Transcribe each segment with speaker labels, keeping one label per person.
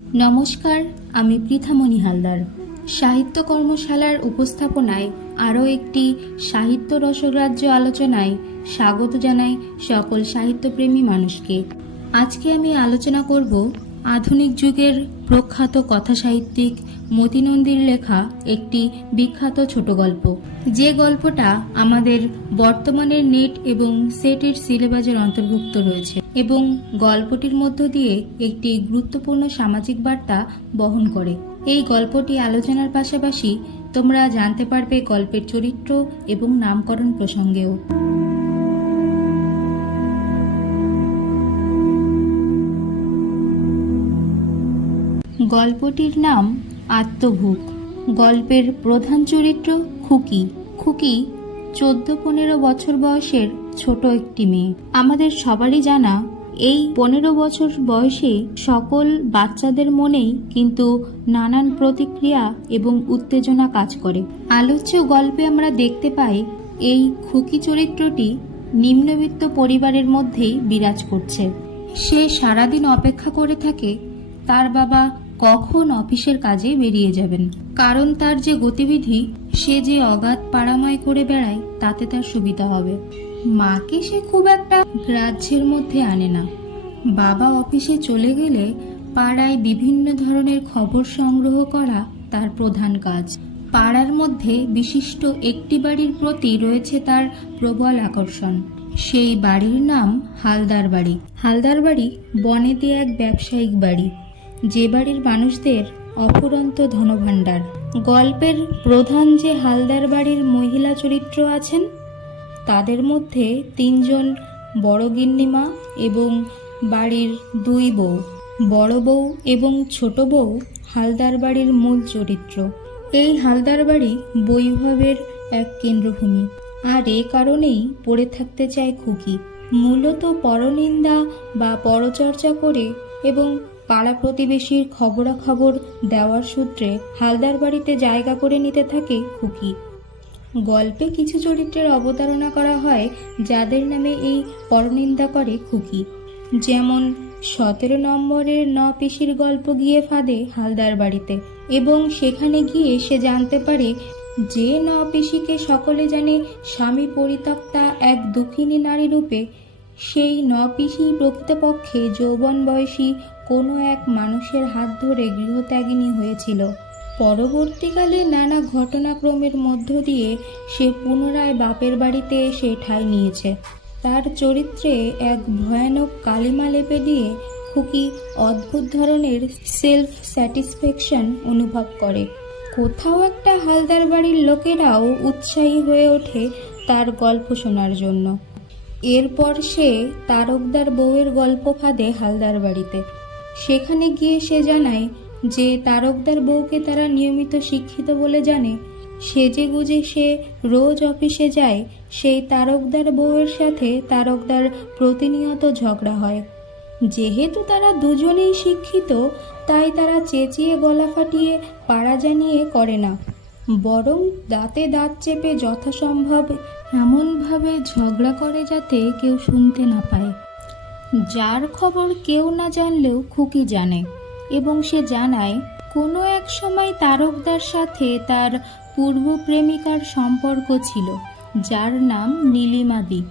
Speaker 1: নমস্কার, আমি পৃথামণি হালদার। সাহিত্য কর্মশালার উপস্থাপনায় আরও একটি সাহিত্য রসগ্রাহ্য আলোচনায় স্বাগত জানাই সকল সাহিত্যপ্রেমী মানুষকে। আজকে আমি আলোচনা করব আধুনিক যুগের প্রখ্যাত কথাসাহিত্যিক মতিনন্দীর লেখা একটি বিখ্যাত ছোট গল্প। যে গল্পটা আমাদের বর্তমানের নেট এবং সেটের সিলেবাসের অন্তর্ভুক্ত রয়েছে এবং গল্পটির মধ্য দিয়ে একটি গুরুত্বপূর্ণ সামাজিক বার্তা বহন করে। এই গল্পটি আলোচনার পাশাপাশি তোমরা জানতে পারবে গল্পের চরিত্র এবং নামকরণ প্রসঙ্গেও। গল্পটির নাম আত্মভূক গল্পের প্রধান চরিত্র খুকি। খুকি চোদ্দ পনেরো বছর বয়সের ছোট একটি মেয়ে। আমাদের সবারই জানা এই পনেরো বছর বয়সে সকল বাচ্চাদের মনেই কিন্তু নানান প্রতিক্রিয়া এবং উত্তেজনা কাজ করে। আলোচ্য গল্পে আমরা দেখতে পাই এই খুকি চরিত্রটি নিম্নবিত্ত পরিবারের মধ্যেই বিরাজ করছে। সে সারাদিন অপেক্ষা করে থাকে তার বাবা কখন অফিসের কাজে বেরিয়ে যাবেন। কারণ তার যে গতিবিধি, সে যে অগাধ পাড়াময় করে বেড়ায়, তাতে তার সুবিধা হবে। মাকে সে খুব একটা গ্রাহ্যের মধ্যে আনে না। বাবা অফিসে চলে গেলে পাড়ায় বিভিন্ন ধরনের খবর সংগ্রহ করা তার প্রধান কাজ। পাড়ার মধ্যে বিশিষ্ট একটি বাড়ির প্রতি রয়েছে তার প্রবল আকর্ষণ। সেই বাড়ির নাম হালদার বাড়ি। হালদার বাড়ি বনেতে এক ব্যবসায়িক বাড়ি। যে বাড়ির মানুষদের অফুরন্ত ধনভাণ্ডার। গল্পের প্রধান যে হালদার বাড়ির মহিলা চরিত্র আছেন, তাদের মধ্যে তিনজন বড় গিন্নিমা এবং বাড়ির দুই বউ। বড় বউ এবং ছোট বউ হালদার বাড়ির মূল চরিত্র। এই হালদার বাড়ি বৈভবের এক কেন্দ্রভূমি। আর এ কারণেই পড়ে থাকতে চায় খুকি। মূলত পরনিন্দা বা পরচর্চা করে এবং পাড়া প্রতিবেশীর খবরাখবর দেওয়ার সূত্রে হালদার বাড়িতে জায়গা করে নিতে থাকে খুকি। গল্পে কিছু চরিত্রের অবতারণা করা হয় যাদের নামে এই পরনিন্দা করে খুকি। যেমন, সতেরো নম্বরের ন পিসির গল্প গিয়ে ফাঁদে হালদার বাড়িতে এবং সেখানে গিয়ে সে জানতে পারে যে ন পিসিকে সকলে জানে স্বামী পরিত্যক্তা এক দুঃখিনী নারী রূপে। সেই ন পিসি প্রকৃতপক্ষে যৌবন বয়সী কোনো এক মানুষের হাত ধরে গৃহত্যাগিনী হয়েছিল। পরবর্তীকালে নানা ঘটনাক্রমের মধ্য দিয়ে সে পুনরায় বাপের বাড়িতে এসে ঠাঁই নিয়েছে। তার চরিত্রে এক ভয়ানক কালিমা লেপে দিয়ে খুকি অদ্ভুত ধরনের সেলফ স্যাটিসফ্যাকশন অনুভব করে। কোথাও একটা হালদার বাড়ির লোকেরাও উৎসাহী হয়ে ওঠে তার গল্প শোনার জন্য। এরপর সে তারকদার বউয়ের গল্প ফাঁদে হালদার বাড়িতে। সেখানে গিয়ে সে জানায় যে তারকদার বউকে তারা নিয়মিত শিক্ষিত বলে জানে। সেজে গুজে সে রোজ অফিসে যায়, সেই তারকদার বউয়ের সাথে তারকদার প্রতিনিয়ত ঝগড়া হয়। যেহেতু তারা দুজনেই শিক্ষিত, তাই তারা চেঁচিয়ে গলা ফাটিয়ে পাড়া জানিয়ে করে না। বরং দাঁতে দাঁত চেপে যথাসম্ভব এমনভাবে ঝগড়া করে যাতে কেউ শুনতে না পায়। যার খবর কেউ না জানলেও খুকি জানে। এবং সে জানায়, কোনো এক সময় তারকদার সাথে তার পূর্ব প্রেমিকার সম্পর্ক ছিল, যার নাম নীলিমাদি,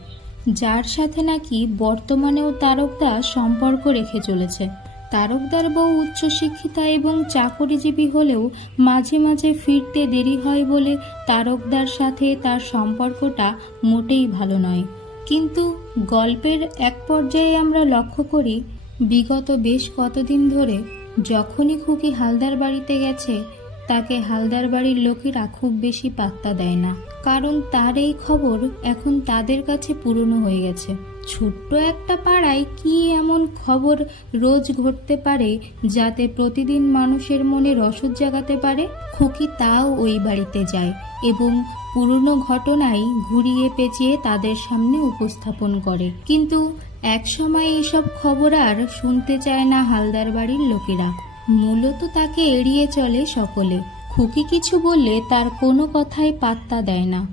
Speaker 1: যার সাথে নাকি বর্তমানেও তারকদা সম্পর্ক রেখে চলেছে। তারকদার বউ উচ্চশিক্ষিতা এবং চাকরিজীবী হলেও মাঝে মাঝে ফিরতে দেরি হয় বলে তারকদার সাথে তার সম্পর্কটা মোটেই ভালো নয়। কিন্তু গল্পের এক পর্যায়ে আমরা লক্ষ্য করি, বিগত বেশ কতদিন ধরে যখনই খুকি হালদার বাড়িতে গেছে, তাকে হালদার বাড়ির লোকেরা খুব বেশি পাত্তা দেয় না। কারণ তার এই খবর এখন তাদের কাছে পুরনো হয়ে গেছে। ছোট্ট একটা পাড়ায় কি এমন খবর রোজ ঘটতে পারে যাতে প্রতিদিন মানুষের মনে রসদ জাগাতে পারে? খুকি তাও ওই বাড়িতে যায় এবং পুরনো ঘটনাই ঘুরিয়ে পেঁচিয়ে তাদের সামনে উপস্থাপন করে। কিন্তু একসময় এইসব খবর আর শুনতে চায় না হালদার বাড়ির লোকেরা। মূলত তাকে এড়িয়ে চলে সকলে। খুকি কিছু বললে তার কোনো কথাই পাত্তা দেয় না।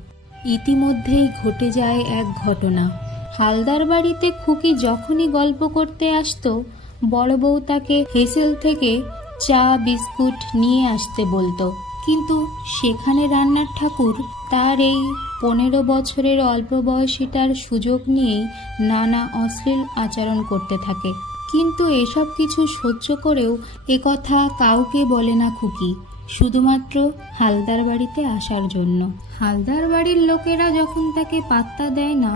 Speaker 1: ইতিমধ্যেই ঘটে যায় এক ঘটনা। হালদার বাড়িতে খুকি যখনই গল্প করতে আসতো, বড় বউ তাকে হেসেল থেকে চা, বিস্কুট নিয়ে আসতে বলতো। কিন্তু সেখানে রান্নার ঠাকুর তার এই পনেরো বছরের অল্প বয়সীটার সুযোগ নিয়েই নানা অশ্লীল আচরণ করতে থাকে। কিন্তু এসব কিছু সহ্য করেও একথা কাউকে বলে না খুকি, শুধুমাত্র হালদার বাড়িতে আসার জন্য। হালদার বাড়ির লোকেরা যখন তাকে পাত্তা দেয় না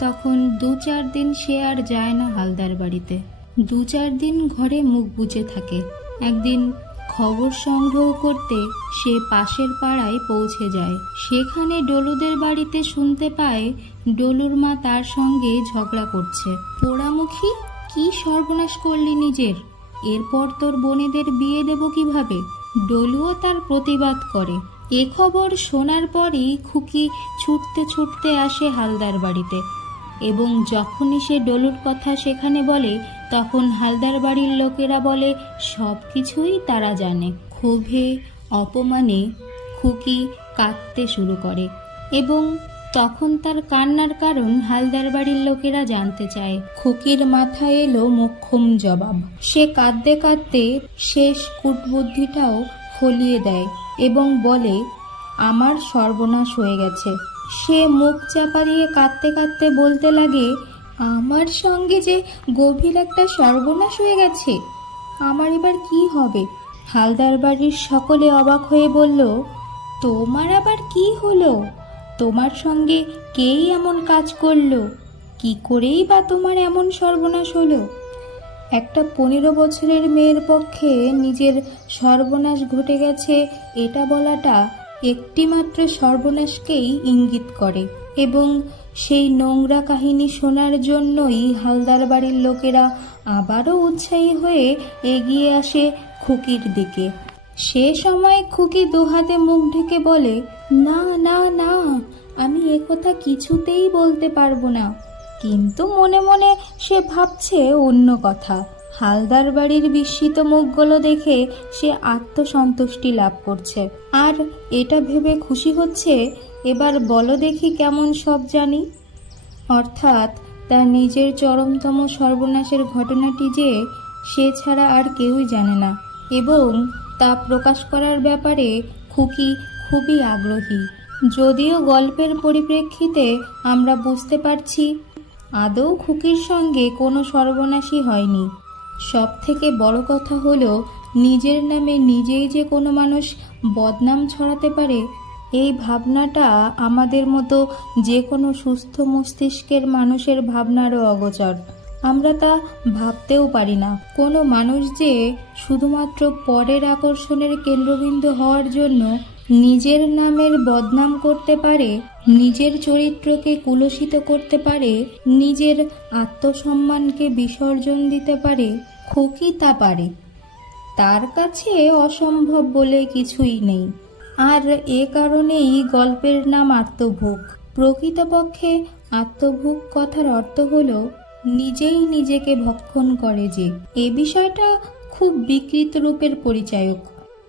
Speaker 1: তখন দু চার দিন সে আর যায় না হালদার বাড়িতে। দু চার দিন ঘরে মুখ বুজে থাকে। একদিন খবর সংগ্রহ করতে সে পাশের পাড়ায় পৌঁছে যায়। সেখানে ডলুদের বাড়িতে শুনতে পায় ডলুর মা তার সঙ্গে ঝগড়া করছে। পোড়ামুখী, কি সর্বনাশ করলি নিজের? এরপর তোর বোনেদের বিয়ে দেব কীভাবে? ডলুও তার প্রতিবাদ করে। এ খবর শোনার পরই খুকি ছুটতে ছুটতে আসে হালদার বাড়িতে। এবং যখনই সে ডলুর কথা সেখানে বলে, তখন হালদার বাড়ির লোকেরা বলে, সব কিছুই তারা জানে, ক্ষোভে, অপমানে, খুকি কাঁদতে শুরু করে। এবং তখন তার কান্নার কারণ হালদার বাড়ির লোকেরা জানতে চায়। খুকির মাথায় এলো মোক্ষম জবাব। সে কাঁদতে কাঁদতে শেষ কূটবুদ্ধিটাও ফলিয়ে দেয় এবং বলে, আমার সর্বনাশ হয়ে গেছে। সে মুখ চাপা দিয়ে কাঁদতে কাঁদতে বলতে লাগে, আমার সঙ্গে যে গভীর একটা সর্বনাশ হয়ে গেছে, আমার এবার কি হবে? হালদার বাড়ির সকলে অবাক হয়ে বলল, তোমার আবার কি হলো? তোমার সঙ্গে কেই এমন কাজ করল? কি করেই বা তোমার এমন সর্বনাশ হলো? একটা পনেরো বছরের মেয়ের পক্ষে নিজের সর্বনাশ ঘটে গেছে এটা বলাটা একটিমাত্র সর্বনাশকেই ইঙ্গিত করে এবং সেই নোংরা কাহিনী শোনার জন্যই হালদার বাড়ির লোকেরা আবারও উৎসাহী হয়ে এগিয়ে আসে খুকির দিকে। সে সময় খুকি দুহাতে মুখ ঢেকে বলে, না না না, আমি একথা কিছুতেই বলতে পারব না। কিন্তু মনে মনে সে ভাবছে অন্য কথা। হালদার বাড়ির বিস্মিত মুখগুলো দেখে সে আত্মসন্তুষ্টি লাভ করছে। আর এটা ভেবে খুশি হচ্ছে, এবার বলো দেখি কেমন সব জানি? অর্থাৎ তার নিজের চরমতম সর্বনাশের ঘটনাটি যে সে ছাড়া আর কেউই জানে না, এবং তা প্রকাশ করার ব্যাপারে খুকি খুবই আগ্রহী। যদিও গল্পের পরিপ্রেক্ষিতে আমরা বুঝতে পারছি, আদৌ খুকির সঙ্গে কোনো সর্বনাশই হয়নি। সব থেকে বড় কথা হলো, নিজের নামে নিজেই যে কোনো মানুষ বদনাম ছড়াতে পারে, এই ভাবনাটা আমাদের মতো যে কোনো সুস্থ মস্তিষ্কের মানুষের ভাবনারও অগোচর। আমরা তা ভাবতেও পারি না। কোনো মানুষ যে শুধুমাত্র পরের আকর্ষণের কেন্দ্রবিন্দু হওয়ার জন্য নিজের নামের বদনাম করতে পারে, নিজের চরিত্রকে কুলসিত করতে পারে, নিজের আত্মসম্মানকে বিসর্জন দিতে পারে, খুকি তা পারে। তার কাছে অসম্ভব বলে কিছুই নেই। আর এ কারণেই গল্পের নাম আত্মভোগ। প্রকৃতপক্ষে আত্মভোগ কথার অর্থ হলো, নিজেই নিজেকে ভক্ষণ করে যে। এ বিষয়টা খুব বিকৃত রূপের পরিচায়ক।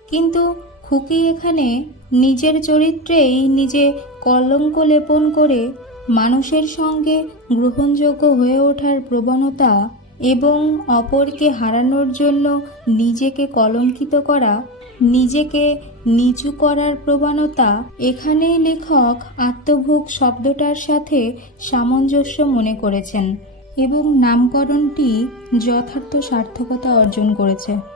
Speaker 1: কিন্তু খুকি এখানে নিজের চরিত্রেই নিজে কলঙ্ক লেপন করে মানুষের সঙ্গে গ্রহণযোগ্য হয়ে ওঠার প্রবণতা এবং অপরকে হারানোর জন্য নিজেকে কলঙ্কিত করা, নিজেকে নিচু করার প্রবণতা। এখানেই লেখক আত্মভোগ শব্দটার সাথে সামঞ্জস্য মনে করেছেন এবং নামকরণটি যথার্থ সার্থকতা অর্জন করেছে।